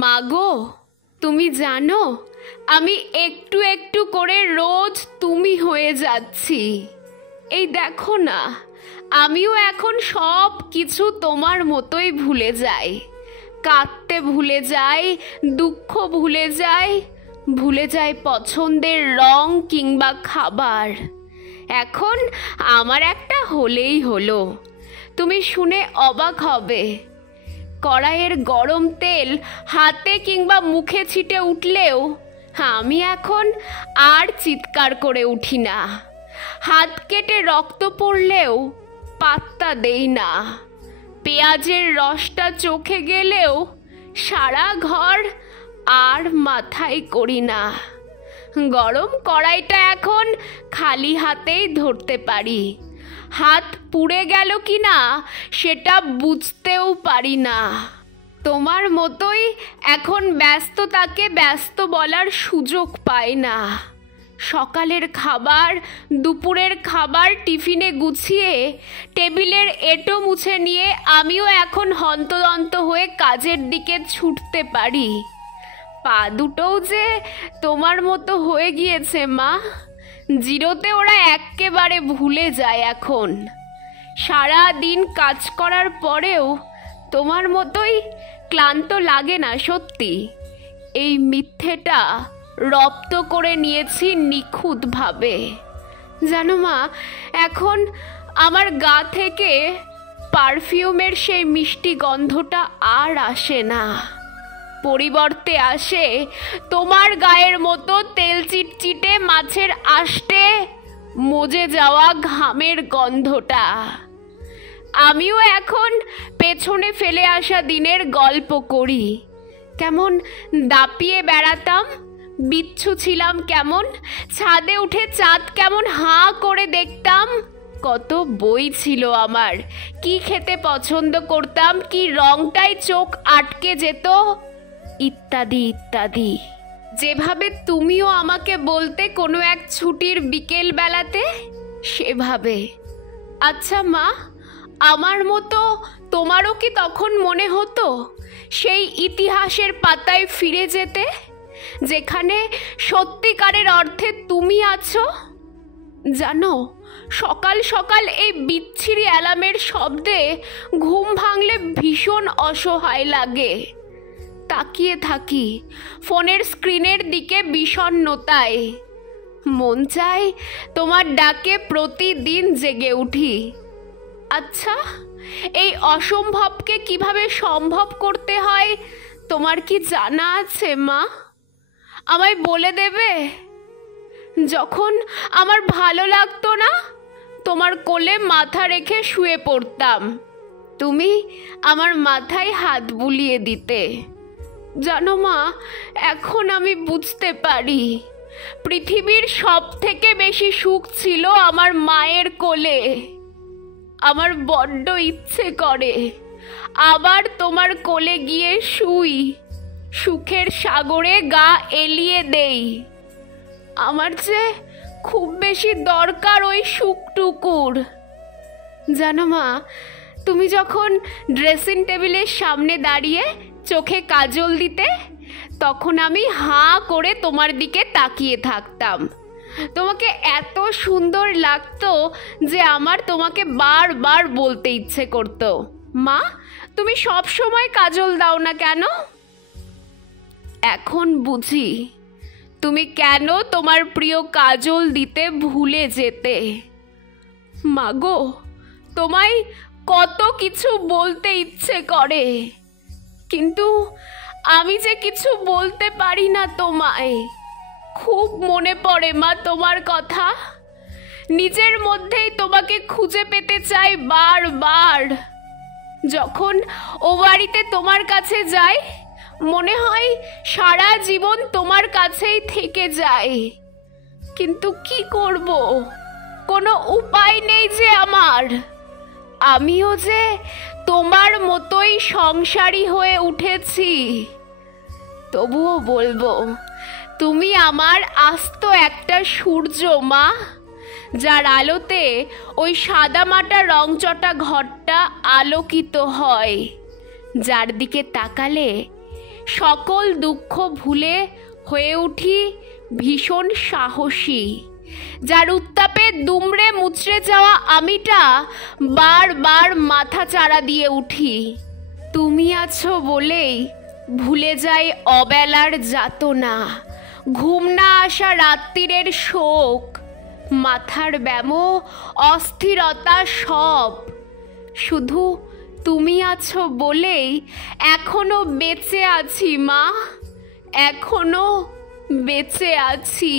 মাগো, তুমি জানো আমি একটু একটু করে রোজ তুমি হয়ে যাচ্ছি। এই দেখো না, আমিও এখন সব কিছু তোমার মতোই ভুলে যাই। কাঁদতে ভুলে যাই, দুঃখ ভুলে যাই, ভুলে যাই পছন্দের রং কিংবা খাবার। এখন আমার একটা হলেই হলো। তুমি শুনে অবাক হবে, কড়াইয়ের গরম তেল হাতে কিংবা মুখে ছিটে উঠলেও আমি এখন আর চিৎকার করে উঠি না। হাত কেটে রক্ত পড়লেও পাত্তা দেই না। পেঁয়াজের রসটা চোখে গেলেও সারা ঘর আর মাথায় করি না। গরম কড়াইটা এখন খালি হাতেই ধরতে পারি। হাত পুড়ে গেল কি না সেটা বুঝতেও পারি না। তোমার মতোই এখন ব্যস্ততাকে ব্যস্ত বলার সুযোগ পাই না। সকালের খাবার, দুপুরের খাবার টিফিনে গুছিয়ে টেবিলের এঁটো মুছে নিয়ে আমিও এখন হন্তদন্ত হয়ে কাজের দিকে ছুটতে পারি। পা দুটোও যে তোমার মতো হয়ে গিয়েছে মা, জিরোতে ওরা এক্কেবারে ভুলে যায় এখন। সারা দিন কাজ করার পরেও তোমার মতোই ক্লান্ত লাগে না সত্যি। এই মিথ্যেটা রপ্ত করে নিয়েছি নিখুঁতভাবে। জানো মা, এখন আমার গা থেকে পারফিউমের সেই মিষ্টি গন্ধটা আর আসে না। পরিবর্তে আসে তোমার গায়ের মতো তেল চিটচিটে মাছের আষ্টে মজে যাওয়া ঘামের গন্ধটা। আমিও এখন পেছনে ফেলে আসা দিনের গল্প করি। কেমন দাপিয়ে বেড়াতাম, বিচ্ছু ছিলাম কেমন, ছাদে উঠে চাঁদ কেমন হাঁ করে দেখতাম। কত বই ছিল আমার, কি খেতে পছন্দ করতাম, কি রংটাই চোখ আটকে যেত, ইত্যাদি ইত্যাদি। যেভাবে তুমিও আমাকে বলতে কোনো এক ছুটির বিকেল বেলাতে, সেভাবে। আচ্ছা মা, আমার মতো তোমারও কি তখন মনে হতো সেই ইতিহাসের পাতায় ফিরে যেতে, যেখানে সত্যিকারের অর্থে তুমি আছো? জানো, সকাল সকাল এই বিচ্ছিরি অ্যালার্মের শব্দে ঘুম ভাঙলে ভীষণ অসহায় লাগে। তাকিয়ে থাকি ফোনের স্ক্রিনের দিকে বিষণ্ণতায়। মন চায় তোমার ডাকে প্রতিদিন জেগে উঠি। আচ্ছা, এই অসম্ভবকে কিভাবে সম্ভব করতে হয় তোমার কি জানা আছে মা? আমায় বলে দেবে? যখন আমার ভালো লাগতো না, তোমার কোলে মাথা রেখে শুয়ে পড়তাম। তুমি আমার মাথায় হাত বুলিয়ে দিতে। জানো মা, এখন আমি বুঝতে পারি পৃথিবীর সব থেকে বেশি সুখ ছিল আমার মায়ের কোলে। আমার বড্ড ইচ্ছে করে আবার তোমার কোলে গিয়ে শুই, সুখের সাগরে গা এলিয়ে দেই। আমার যে খুব বেশি দরকার ওই সুখটুকুর। জানো মা, তুমি যখন ড্রেসিং টেবিলের সামনে দাঁড়িয়ে চোখে কাজল দিতে, তখন আমি হাঁ করে তোমার দিকে তাকিয়ে থাকতাম। তোমাকে এত সুন্দর লাগতো যে আমার তোমাকে বারবার বলতে ইচ্ছে করতো, মা তুমি সব সময় কাজল দাও না কেন? এখন বুঝি তুমি কেন তোমার প্রিয় কাজল দিতে ভুলে যেতে। মাগো, তোমায় কত কিছু বলতে ইচ্ছে করে, কিন্তু আমি যে কিছু বলতে পারি না তোমায়। খুব মনে পড়ে মা তোমার কথা। নিজের মধ্যেই তোমাকে খুঁজে পেতে চাই বারবার। যখন ও বাড়িতে তোমার কাছে যাই, মনে হয় সারা জীবন তোমার কাছেই থেকে যায়। কিন্তু কি করব, কোনো উপায় নেই যে আমার। আমিও যে তোমার মতোই সংসারী হয়ে উঠেছি। তবুও বলবো, তুমি আমার আস্ত একটা সূর্য মা, যার আলোতে ওই সাদামাটা রংচটা ঘরটা আলোকিত হয়, যার দিকে তাকালে সকল দুঃখ ভুলে হয়ে উঠি ভীষণ সাহসী, যার উত্তাপে দুমড়ে মুচড়ে যাওয়া আমিটা বারবার মাথা চাড়া দিয়ে উঠি। তুমি আছো বলেই ভুলে যাই অবেলার যাতনা, ঘুম না আসা রাত্রিরের শোক, মাথার ব্যামো, অস্থিরতা সব। শুধু তুমি আছো বলেই এখনো বেঁচে আছি মা, এখনো বেঁচে আছি।